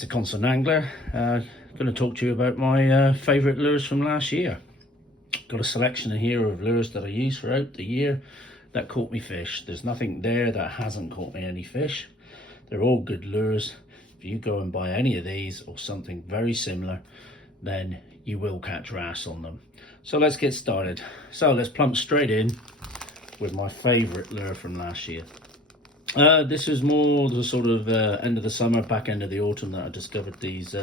it's the Constant Angler. Going to talk to you about my favourite lures from last year. Got a selection in here of lures that I use throughout the year that caught me fish. There's nothing there that hasn't caught me any fish. They're all good lures. If you go and buy any of these or something very similar, then you will catch wrasse on them. So let's get started. So let's plump straight in with my favourite lure from last year. This was more the sort of end of the summer, back end of the autumn that I discovered these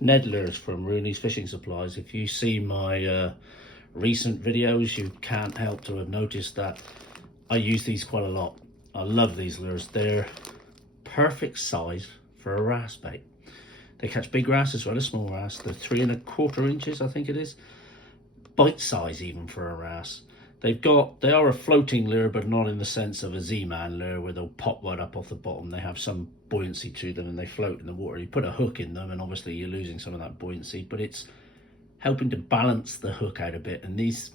Ned lures from Romney'sfishingsupplies. If you see my recent videos, you can't help to have noticed that I use these quite a lot. I love these lures. They're perfect size for a wrasse bait. They catch big wrasse as well as small wrasse. They're 3 1/4 inches, I think it is. Bite size even for a wrasse. They are a floating lure, but not in the sense of a Z-Man lure where they'll pop right up off the bottom. They have some buoyancy to them and they float in the water. You put a hook in them and obviously you're losing some of that buoyancy, but it's helping to balance the hook out a bit. And these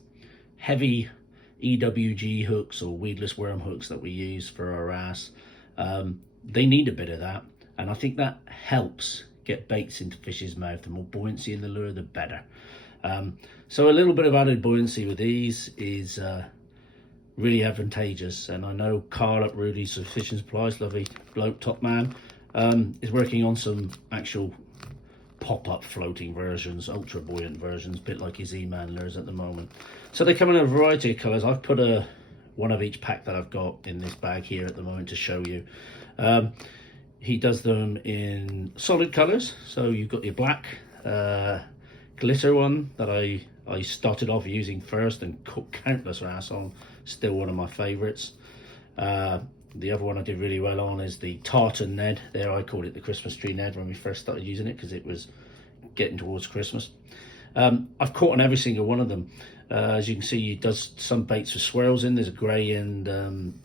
heavy EWG hooks or weedless worm hooks that we use for our wrasse, they need a bit of that. And I think that helps get baits into fish's mouth. The more buoyancy in the lure, the better. So a little bit of added buoyancy with these is really advantageous. And I know Carl at Rudy's Fishing Supplies, lovely bloke, top man, is working on some actual pop-up floating versions, ultra buoyant versions, a bit like his E-Man lures at the moment. So they come in a variety of colours. I've put one of each pack that I've got in this bag here at the moment to show you. He does them in solid colours, so you've got your black glitter one that I started off using first and caught countless wrasse on, still one of my favourites. The other one I did really well on is the tartan Ned. There, I called it the Christmas tree Ned when we first started using it because it was getting towards Christmas. I've caught on every single one of them. As you can see, he does some baits with swirls in. There's a grey and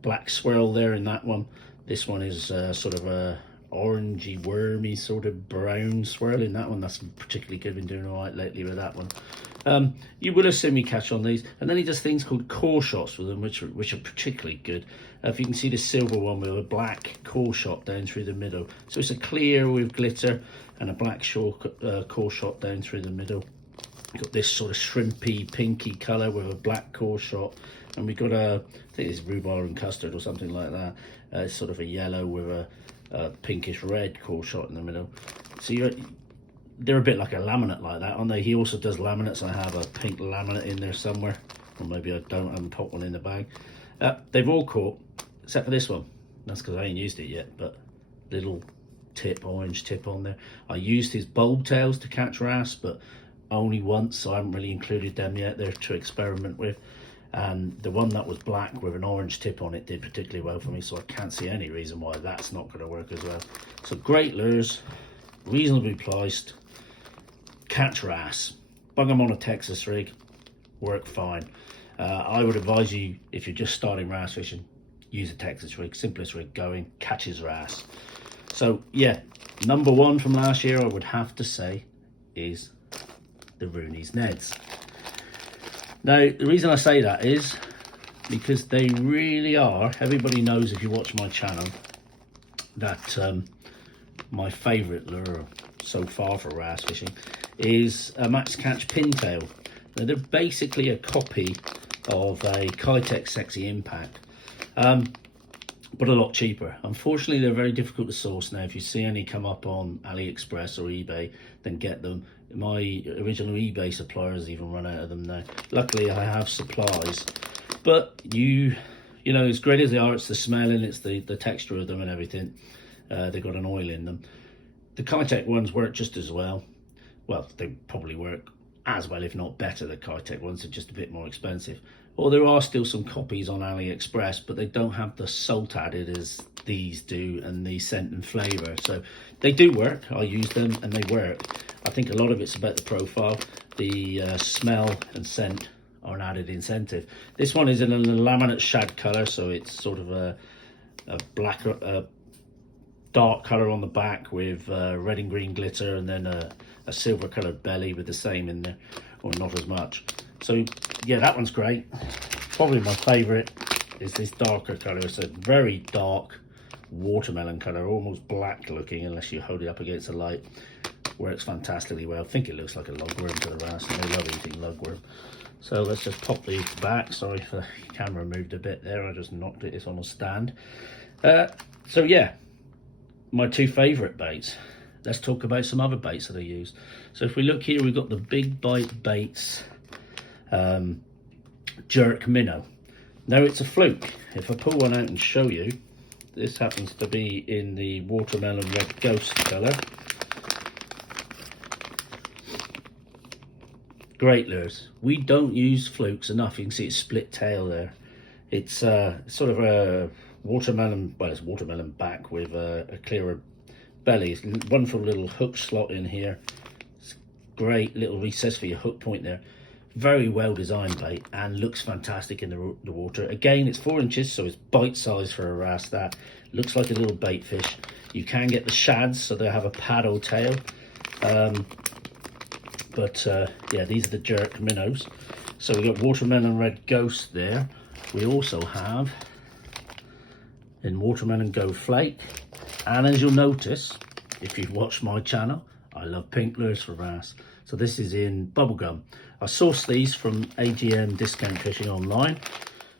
black swirl there in that one. This one is sort of a orangey, wormy, sort of brown swirl in that one. That's particularly good. Been doing all right lately with that one. You will have seen me catch on these. And then he does things called core shots with them, which are particularly good. If you can see the silver one with a black core shot down through the middle. So it's a clear with glitter and a black core shot down through the middle. We've got this sort of shrimpy, pinky colour with a black core shot. And we've got I think it's rhubarb and custard or something like that. It's sort of a yellow with a pinkish red core shot in the middle. So they're a bit like a laminate like that, aren't they? He also does laminates. I have a pink laminate in there somewhere, or maybe I don't. I haven't put one in the bag. They've all caught except for this one. That's because I ain't used it yet, but little orange tip on there. I used his bulb tails to catch wrasse, but only once, so I haven't really included them yet. They're to experiment with. And the one that was black with an orange tip on it did particularly well for me, so I can't see any reason why that's not going to work as well. So great lures, reasonably priced, catch wrasse, bung them on a Texas rig, work fine. I would advise you, if you're just starting wrasse fishing, use a Texas rig, simplest rig going, catches wrasse. So yeah, number one from last year I would have to say is the Rooney's Neds. Now, the reason I say that is because they really are, everybody knows if you watch my channel, that my favourite lure so far for wrasse fishing is a Max Catch Pintail. Now, they're basically a copy of a Kitech Sexy Impact, but a lot cheaper. Unfortunately, they're very difficult to source now. If you see any come up on AliExpress or eBay, then get them. My original eBay suppliers even run out of them now. Luckily, I have supplies. But you know, as great as they are, it's the smell and it's the texture of them and everything. They've got an oil in them. The Kitech ones work just as well. Well, they probably work as well, if not better. The Kitech ones are just a bit more expensive. Or there are still some copies on AliExpress, but they don't have the salt added as these do and the scent and flavour. So they do work. I use them and they work. I think a lot of it's about the profile. The smell and scent are an added incentive. This one is in a laminate shad colour, so it's sort of a black, dark colour on the back with red and green glitter, and then a silver coloured belly with the same in there, or not as much. So yeah, that one's great. Probably my favourite is this darker colour. It's a very dark watermelon colour, almost black looking unless you hold it up against the light. Works fantastically well. I think it looks like a lugworm to the wrasse, and they love eating lugworm. So let's just pop these back. Sorry for the camera moved a bit there, I just knocked it, it's on a stand. So yeah, my two favourite baits. Let's talk about some other baits that I use. So if we look here, we've got the Big Bite Baits Jerk Minnow. Now it's a fluke. If I pull one out and show you, this happens to be in the watermelon red ghost colour. Great lures. We don't use flukes enough. You can see it's split tail there. It's sort of a watermelon, well, it's watermelon back with a clearer belly. It's wonderful little hook slot in here. It's great little recess for your hook point there. Very well designed bait and looks fantastic in the water. Again, it's 4 inches, so it's bite size for a wrasse. That looks like a little bait fish. You can get the shads, so they have a paddle tail. Yeah, these are the jerk minnows. So we've got watermelon red ghost there. We also have in watermelon go flake, and as you'll notice if you've watched my channel, I love pink lures for wrasse. So this is in bubblegum. I sourced these from AGM Discount Fishing online,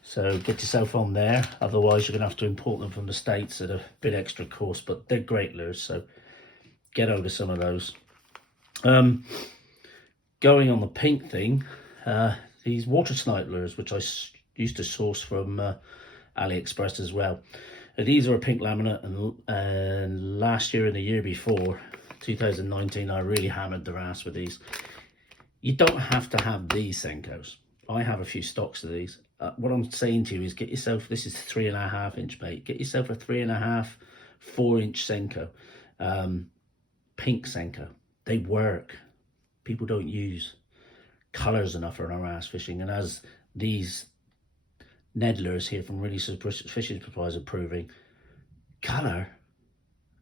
so get yourself on there, otherwise you're gonna have to import them from the States at a bit extra cost, but they're great lures, so get over some of those. Going on the pink thing, these water snipe lures, which I used to source from AliExpress as well. These are a pink laminate, and last year and the year before, 2019, I really hammered the wrasse with these. You don't have to have these Senkos. I have a few stocks of these. What I'm saying to you is get yourself, this is 3.5 inch bait, get yourself a 3.5, 4 inch Senko, pink Senko. They work. People don't use colours enough for our wrasse fishing, and as these Ned lures here from Really Fishing Supplies are proving, colour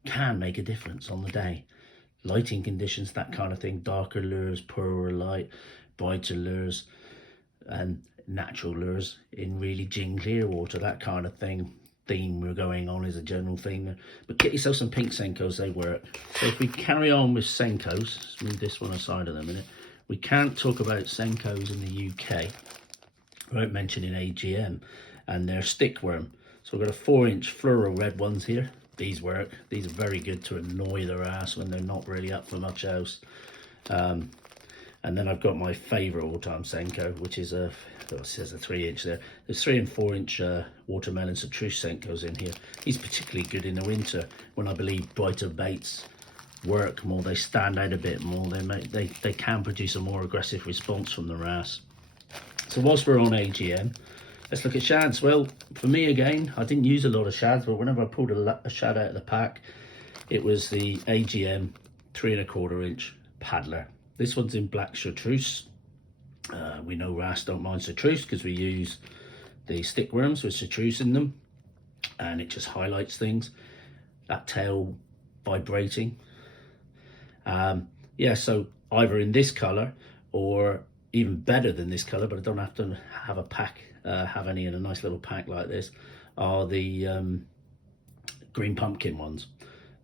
can make a difference on the day. Lighting conditions, that kind of thing, darker lures, poorer light, brighter lures, and natural lures in really gin clear water, that kind of thing. Theme we're going on is a general theme, but get yourself some pink Senkos, they work. So if we carry on with Senkos, let's move this one aside in a minute. We can't talk about Senkos in the UK without mentioning AGM and their stickworm. So we've got a 4 inch fluoro red ones here. These work. These are very good to annoy their ass when they're not really up for much else. And then I've got my favourite all-time Senko, which is it says a 3 inch there. There's 3 and 4 inch watermelon Chartreuse Senkos in here. He's particularly good in the winter when I believe brighter baits work more. They stand out a bit more. They can produce a more aggressive response from the wrasse. So whilst we're on AGM, let's look at shads. Well, for me again, I didn't use a lot of shads, but whenever I pulled a shad out of the pack, it was the AGM 3¼ inch paddler. This one's in black chartreuse. We know wrasse don't mind chartreuse because we use the stickworms with chartreuse in them, and it just highlights things. That tail vibrating. Yeah, so either in this colour or even better than this colour, but I don't have to have a pack, have any in a nice little pack like this, are the green pumpkin ones.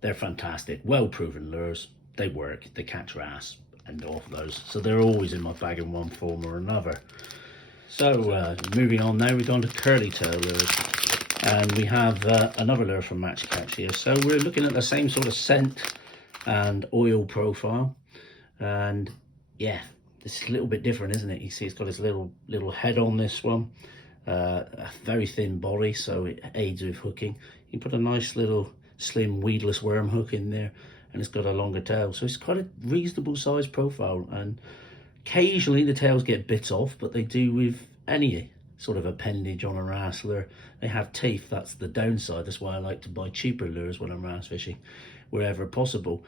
They're fantastic, well proven lures. They work, they catch wrasse and off those, so they're always in my bag in one form or another. So moving on now, we've gone to curly tail lures, and we have another lure from Match Catch here. So we're looking at the same sort of scent and oil profile, and yeah, this is a little bit different, isn't it? You see it's got this little head on this one, a very thin body, so it aids with hooking. You can put a nice little slim weedless worm hook in there, and it's got a longer tail, so it's quite a reasonable size profile. And occasionally the tails get bit off, but they do with any sort of appendage on a wrasse lure. They have teeth, that's the downside. That's why I like to buy cheaper lures when I'm wrasse fishing wherever possible.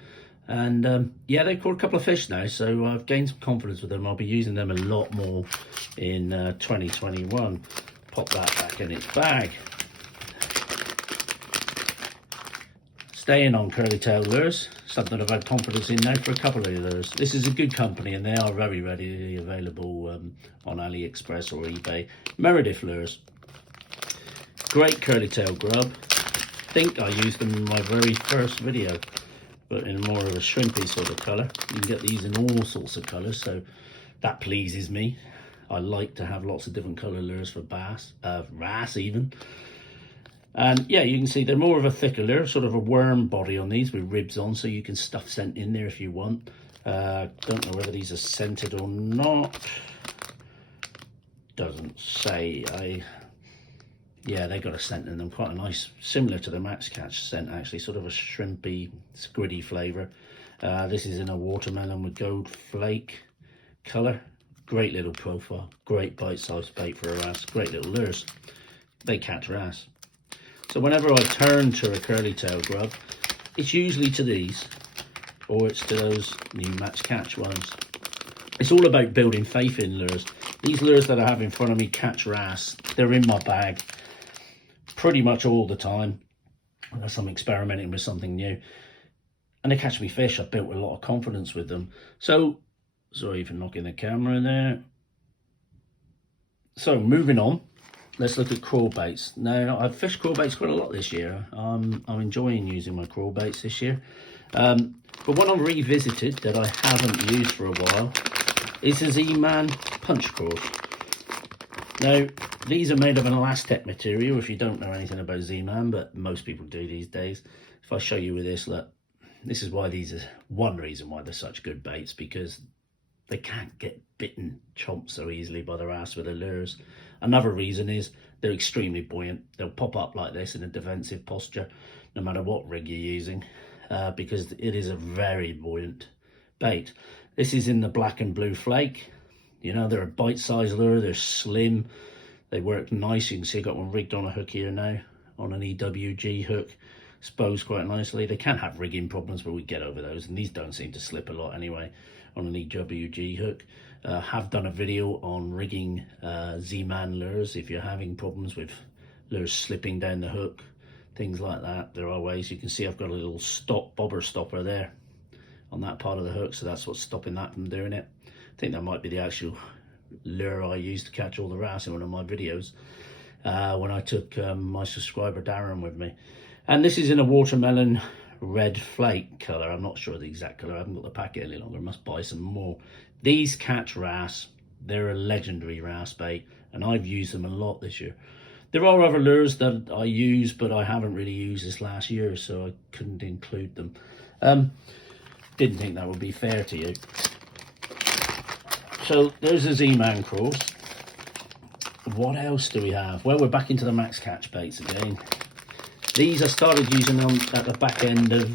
And yeah, they've caught a couple of fish now, so I've gained some confidence with them. I'll be using them a lot more in 2021. Pop that back in its bag. Staying on curly tail lures, something I've had confidence in now for a couple of lures. This is a good company, and they are very readily available on AliExpress or eBay. Meredith lures. Great curly tail grub. think I used them in my very first video, but in more of a shrimpy sort of colour. You can get these in all sorts of colours, so that pleases me. I like to have lots of different colour lures for bass, wrasse even. And yeah, you can see they're more of a thicker lure, sort of a worm body on these with ribs on, so you can stuff scent in there if you want. Don't know whether these are scented or not. Doesn't say. Yeah, they got a scent in them, quite a nice, similar to the Max Catch scent actually, sort of a shrimpy, squiddy flavour. This is in a watermelon with gold flake colour. Great little profile, great bite-sized bait for a wrasse, great little lures. They catch wrasse. So whenever I turn to a curly tail grub, it's usually to these, or it's to those new Max Catch ones. It's all about building faith in lures. These lures that I have in front of me catch wrasse. They're in my bag pretty much all the time, unless I'm experimenting with something new. And they catch me fish. I've built a lot of confidence with them. So, sorry for knocking the camera there. So, moving on. Let's look at crawl baits. Now, I've fished crawl baits quite a lot this year. I'm enjoying using my crawl baits this year. But one I've revisited that I haven't used for a while is the Z-Man punch crawl. Now, these are made of an elastic material, if you don't know anything about Z-Man, but most people do these days. If I show you with this, look, this is why these are one reason why they're such good baits, because they can't get bitten, chomped so easily by the wrasse with the lures. Another reason is they're extremely buoyant. They'll pop up like this in a defensive posture, no matter what rig you're using, because it is a very buoyant bait. This is in the black and blue flake. You know, they're a bite-sized lure, they're slim, they work nice. You can see I've got one rigged on a hook here now, on an EWG hook, exposed quite nicely. They can have rigging problems, but we get over those, and these don't seem to slip a lot anyway on an EWG hook. Have done a video on rigging Z-Man lures if you're having problems with lures slipping down the hook, things like that. There are ways. You can see I've got a little bobber stopper there on that part of the hook, so that's what's stopping that from doing it. I think that might be the actual lure I used to catch all the wrasse in one of my videos when I took my subscriber Darren with me. And this is in a watermelon red flake colour. I'm not sure the exact colour. I haven't got the packet any longer. I must buy some more. These catch wrasse. They're a legendary wrasse bait, and I've used them a lot this year. There are other lures that I use, but I haven't really used this last year, so I couldn't include them. Didn't think that would be fair to you. So there's the Z-Man crawls. What else do we have? Well, we're back into the Max Catch baits again. These I started using them at the back end of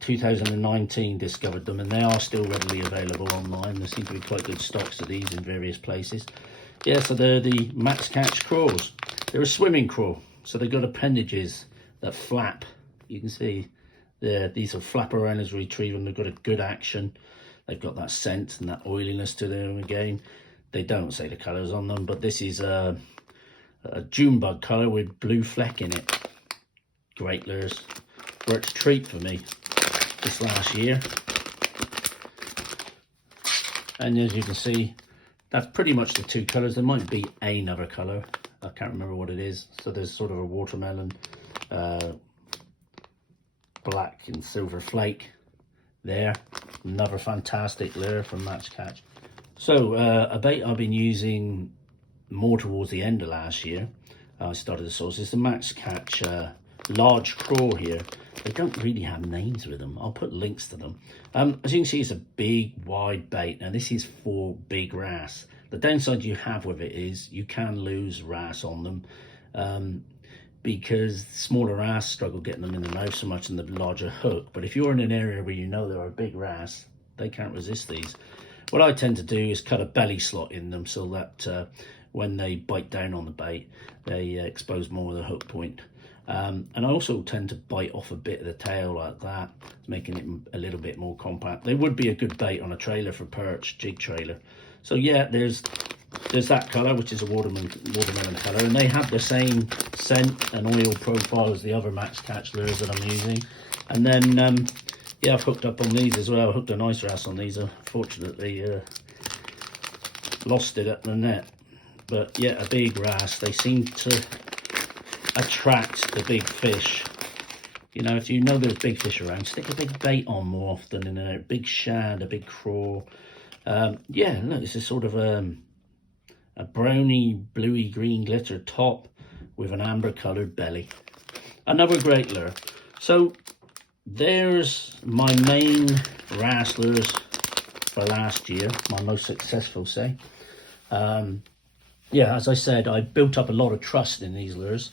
2019, discovered them, and they are still readily available online. There seem to be quite good stocks of these in various places. Yeah, so they're the Max Catch crawls. They're a swimming crawl, so they've got appendages that flap. You can see there, these will flap around as we retrieve them. They've got a good action. They've got that scent and that oiliness to them again. They don't say the colours on them, but this is a June bug colour with blue fleck in it. Great lures. Worked a treat for me this last year. And as you can see, that's pretty much the two colours. There might be another colour. I can't remember what it is. So there's sort of a watermelon, black and silver flake there. Another fantastic lure from Max Catch. So a bait I've been using more towards the end of last year, I started the source, is the Max Catch large crawl here. They don't really have names with them. I'll put links to them. As you can see, it's a big wide bait. Now this is for big wrasse. The downside you have with it is you can lose wrasse on them, because smaller wrasse struggle getting them in the mouth so much in the larger hook. But if you're in an area where you know there are big wrasse, they can't resist these. What I tend to do is cut a belly slot in them so that when they bite down on the bait, they expose more of the hook point. And I also tend to bite off a bit of the tail like that, making it a little bit more compact. They would be a good bait on a trailer for perch, jig trailer. So yeah, there's that colour, which is a watermelon colour, and they have the same scent and oil profile as the other Max Catch lures that I'm using. And then yeah, I've hooked up on these as well. I hooked a nice wrasse on these. Unfortunately, lost it at the net. But yeah, a big wrasse. They seem to attract the big fish. You know, if you know there's big fish around, stick a big bait on more often in a big shad, a big crawl. Yeah, look, this is sort of a browny, bluey green glitter top with an amber coloured belly. Another great lure. So there's my main wrasselures for last year, my most successful, say. Yeah, as I said, I built up a lot of trust in these lures,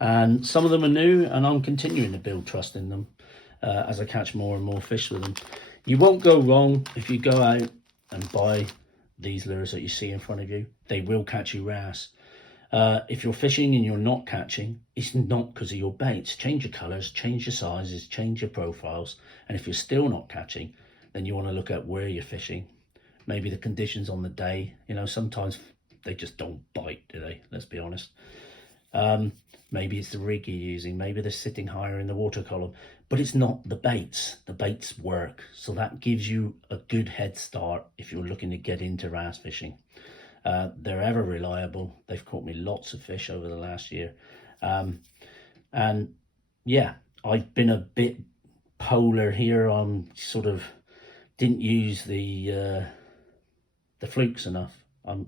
and some of them are new, and I'm continuing to build trust in them as I catch more and more fish with them. You won't go wrong if you go out and buy these lures that you see in front of you. They will catch you wrasse. If you're fishing and you're not catching, it's not because of your baits. Change your colours, change your sizes, change your profiles, and if you're still not catching, then you want to look at where you're fishing. Maybe the conditions on the day. You know, sometimes they just don't bite, do they? Let's be honest. Maybe it's the rig you're using. Maybe they're sitting higher in the water column. But it's not the baits. The baits work. So that gives you a good head start if you're looking to get into wrasse fishing. They're ever reliable. They've caught me lots of fish over the last year. And yeah, I've been a bit polar here. I'm sort of didn't use the flukes enough.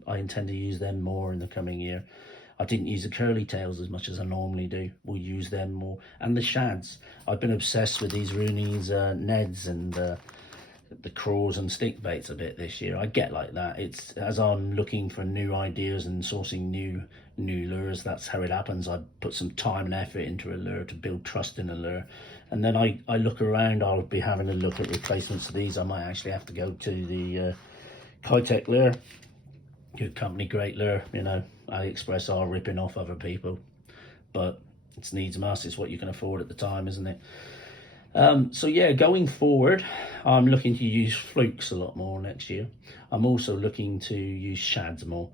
I intend to use them more in the coming year. I didn't use the curly tails as much as I normally do. We'll use them more. And the shads. I've been obsessed with these Rooney's Neds and the crawls and stick baits a bit this year. I get like that. It's as I'm looking for new ideas and sourcing new lures, that's how it happens. I put some time and effort into a lure to build trust in a lure. And then I look around. I'll be having a look at replacements of these. I might actually have to go to the Kitech lure. Good company, great lure. You know, AliExpress are ripping off other people, but it's needs must. It's what you can afford at the time, isn't it? So yeah, going forward, I'm looking to use flukes a lot more next year. I'm also looking to use shads more.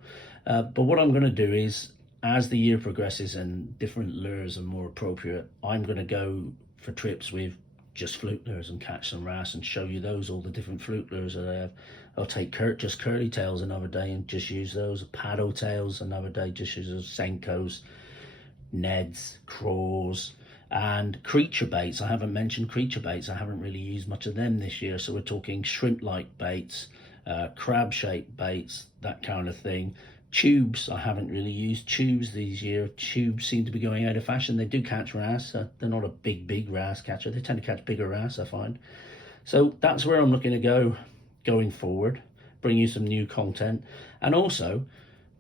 But what I'm going to do is, as the year progresses and different lures are more appropriate, I'm going to go for trips with just fluke lures and catch some wrasse and show you those, all the different fluke lures that I have. I'll take just curly tails another day and just use those. Paddle tails another day, just use those. Senkos, Neds, crawls, and creature baits. I haven't mentioned creature baits. I haven't really used much of them this year. So we're talking shrimp-like baits, crab-shaped baits, that kind of thing. Tubes, I haven't really used tubes these year. Tubes seem to be going out of fashion. They do catch wrasse. They're not a big wrasse catcher. They tend to catch bigger wrasse, I find. So that's where I'm looking to go going forward. Bring you some new content and also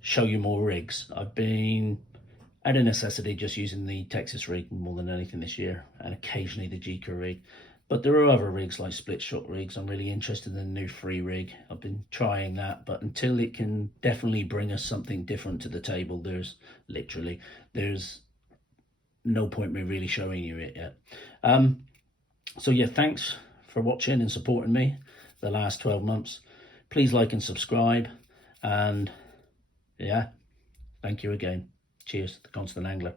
show you more rigs. I've been out of necessity just using the Texas rig more than anything this year, and occasionally the Jika rig. But there are other rigs like split shot rigs. I'm really interested in the new free rig. I've been trying that, but until it can definitely bring us something different to the table, there's no point me really showing you it yet. So yeah, thanks for watching and supporting me the last 12 months. Please like and subscribe, and yeah, thank you again. Cheers, the Constant Angler.